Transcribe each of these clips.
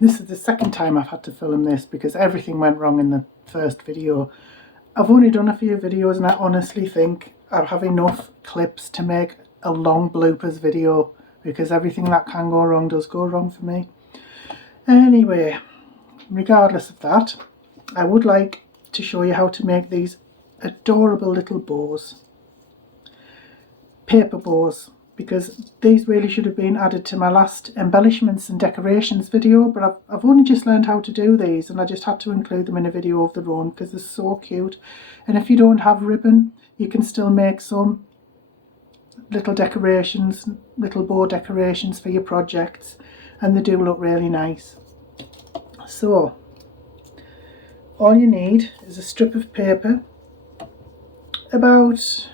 This is the second time I've had to film this because everything went wrong in the first video. I've only done a few videos and I honestly think I'll have enough clips to make a long bloopers video because everything that can go wrong does go wrong for me. Anyway, regardless of that, I would like to show you how to make these adorable little bows. Paper bows, because these really should have been added to my last embellishments and decorations video, but I've only just learned how to do these and I just had to include them in a video of their own because they're so cute. And if you don't have ribbon, you can still make some little decorations, little bow decorations for your projects, and they do look really nice. So all you need is a strip of paper about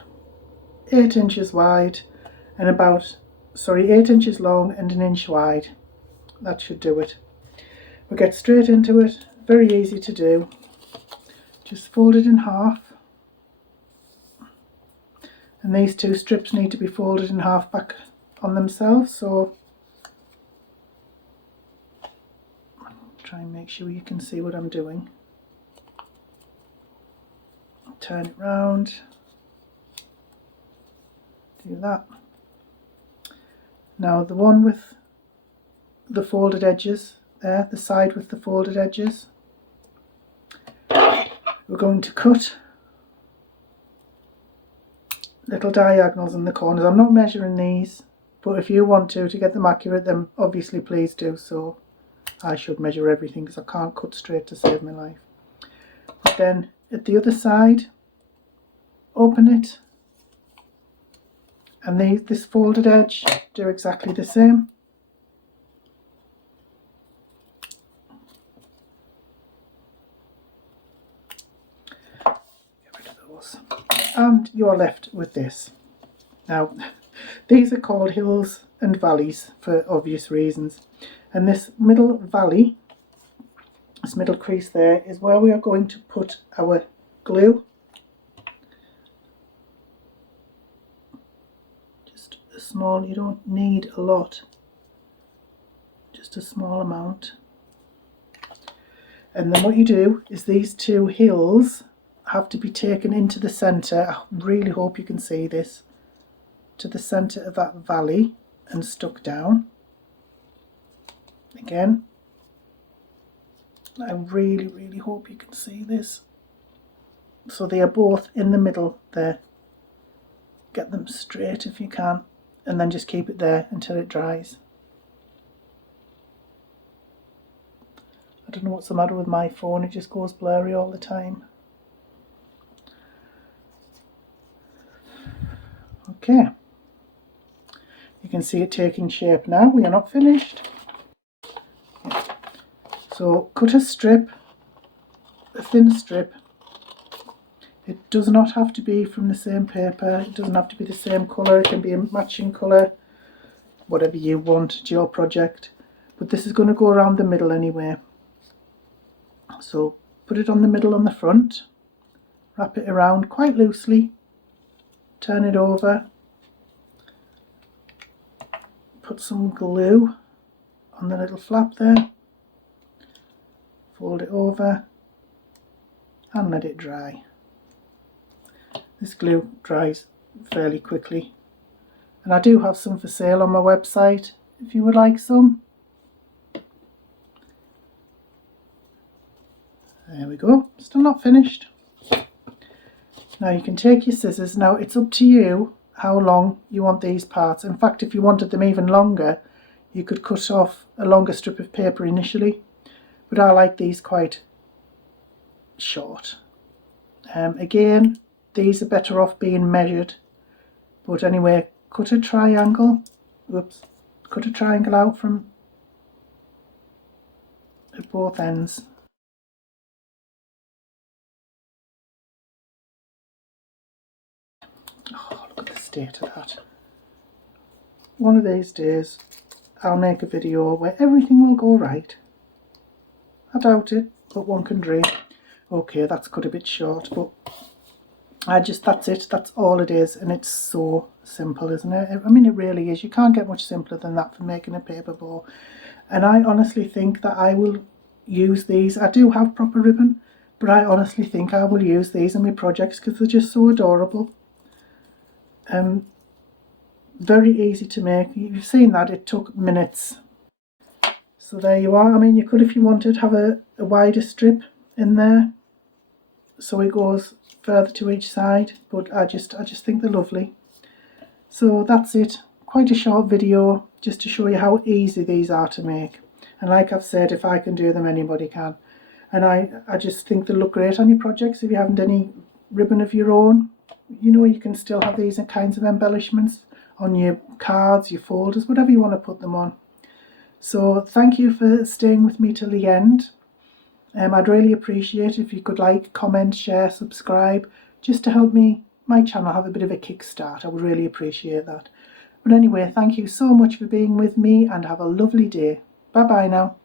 8 inches wide and about 8 inches long and 1 inch wide. That should do it. We'll get straight into it. Very easy to do. Just fold it in half, and these two strips need to be folded in half back on themselves, so try and make sure you can see what I'm doing. Turn it round, do that. Now the one with the folded edges there, the side with the folded edges, we're going to cut little diagonals in the corners. I'm not measuring these, but if you want to get them accurate, then obviously please do so. I should measure everything because I can't cut straight to save my life. But then at the other side, open it, and this folded edge, do exactly the same. Get rid of those. And you're left with this. Now, these are called hills and valleys for obvious reasons. And this middle valley, this middle crease there, is where we are going to put our glue. Just a small, you don't need a lot, just a small amount. And then what you do is these two hills have to be taken into the centre. I really hope you can see this. To the centre of that valley and stuck down. Again, I really hope you can see this. So they are both in the middle there. Get them straight if you can, and then just keep it there until it dries. I don't know what's the matter with my phone, it just goes blurry all the time. Okay, you can see it taking shape now. We are not finished. So cut a strip, a thin strip. It does not have to be from the same paper, it doesn't have to be the same colour, it can be a matching colour, whatever you want, it's your project. But this is going to go around the middle anyway. So put it on the middle on the front, wrap it around quite loosely, turn it over, put some glue on the little flap there, fold it over and let it dry. This glue dries fairly quickly, and I do have some for sale on my website if you would like some. There we go, still not finished. Now you can take your scissors. Now it's up to you how long you want these parts. In fact, if you wanted them even longer, you could cut off a longer strip of paper initially, but I like these quite short. Again, these are better off being measured, but anyway, cut a triangle. Cut a triangle out from at both ends. Oh, look at the state of that. One of these days I'll make a video where everything will go right. I doubt it, but one can dream. Okay, that's cut a bit short, but that's it, that's all it is, and it's so simple, isn't it? I mean, it really is. You can't get much simpler than that for making a paper bow. And I honestly think that I will use these. I do have proper ribbon, but I honestly think I will use these in my projects because they're just so adorable. Very easy to make. You've seen that it took minutes. So there you are. I mean, you could, if you wanted, have a wider strip in there so it goes further to each side, but I just think they're lovely. So that's it. Quite a short video just to show you how easy these are to make. And like I've said, if I can do them, anybody can. And I just think they look great on your projects. If you haven't any ribbon of your own, you know, you can still have these kinds of embellishments on your cards, your folders, whatever you want to put them on. So thank you for staying with me till the end. I'd really appreciate if you could like, comment, share, subscribe, just to help my channel have a bit of a kickstart. I would really appreciate that. But anyway, thank you so much for being with me and have a lovely day. Bye bye now.